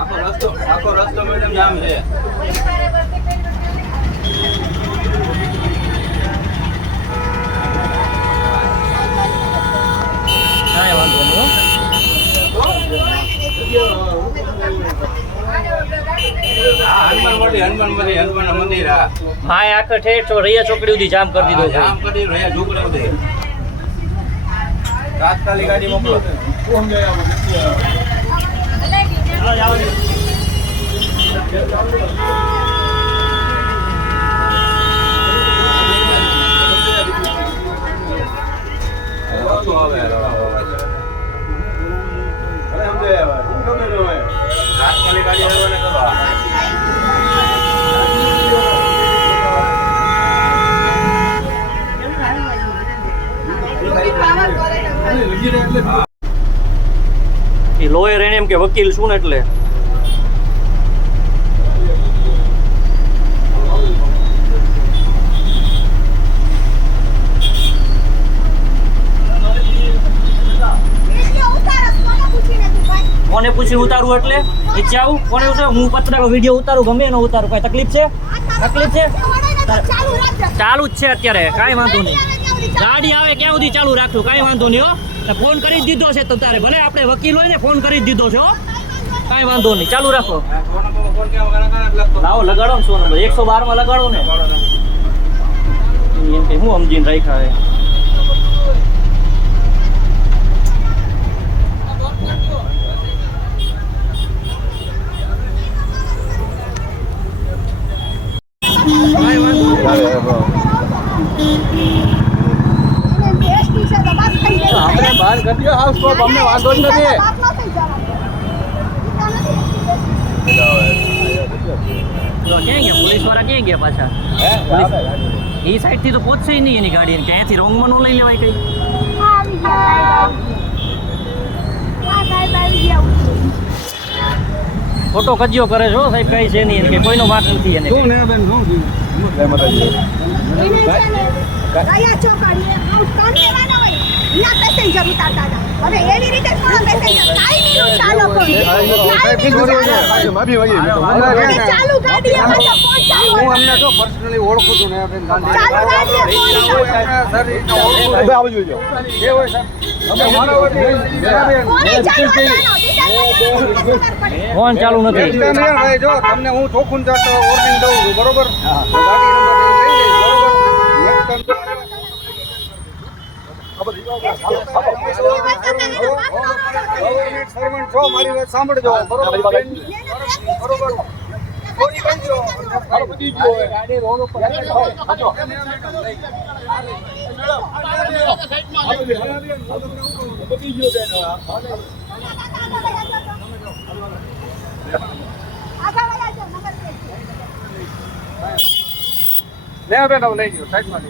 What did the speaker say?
આખો રસ્તો મેડમ જામ છે. કાંઈ વાંધો નહીં. હનુમાન મંદિર હા આખો ઠેઠ રૈયા ચોકડી સુધી જામ કરી દીધો. જામ કરી રહ્યા છોકરા બધે. તાત્કાલિક ગાડી મોકલો. તાત્કાલિક ગાડી રવાના કરો. એ લોયર એને એમ કે વકીલ શું ને એટલે કોને પૂછી ઉતારું એટલે ઈચ્છે આવું કોને હું પત્રકો વિડીયો ઉતારું ગમે એનો ઉતારું કઈ તકલીફ છે ચાલુ જ છે અત્યારે કાંઈ વાંધો નહીં ગાડી આવે ક્યાં સુધી ચાલુ રાખશું કાંઈ વાંધો નહીં હો ફોન કરી જ દીધો છે તો તારે ભલે આપણે વકીલ હોય ને ફોન કરી જ દીધો છે હો કાંઈ વાંધો નહીં ચાલુ રાખો લાવો લગાડો ને શું નંબર 112 માં લગાડો ને એમ કે હું સમજીને રાખ્યા હે આપણે બહાર કરી દો હાઉસ કોપ અમને વાંધો જ નથી. ક્યાં ગયા પોલીસ વાળા ક્યાં ગયા પાછા એ સાઈડ થી તો પહોંચશે નહીં એની ગાડી ક્યાંથી રોંગમાં નો લઈ લેવાય કઈ ખોટો કજિયો કરે છો સાહેબ કઈ છે નહીં કે કોઈનો વાત નથી એને શું ને બેન શું પેસેન્જર ઉતારતા હતા હવે એવી રીતે થોડો પેસેન્જર કાઈ ચાલો ચાલુ ગાડી પાછા પહોંચાડો હું અમને તો પર્સનલી ઓળખું છું ને બેન ગાંધી ચાલુ ગાડી સર આવજો જો એ હોય સર અમે મારો ફોન ચાલુ નથી ભાઈ જો તમને હું ચોખ્ખું વોર્નિંગ દઉં છું બરોબર ગાડી નંબર લઈ લઈશ બરોબર સર્વન્ટ છો મારી વાત સાંભળજો બરોબર બરોબર થોડી બનજો બધી ગયો ગાડી રોડ ઉપર બધી ગયો બેન લે બેન લઈ ગયો સાઈડમાં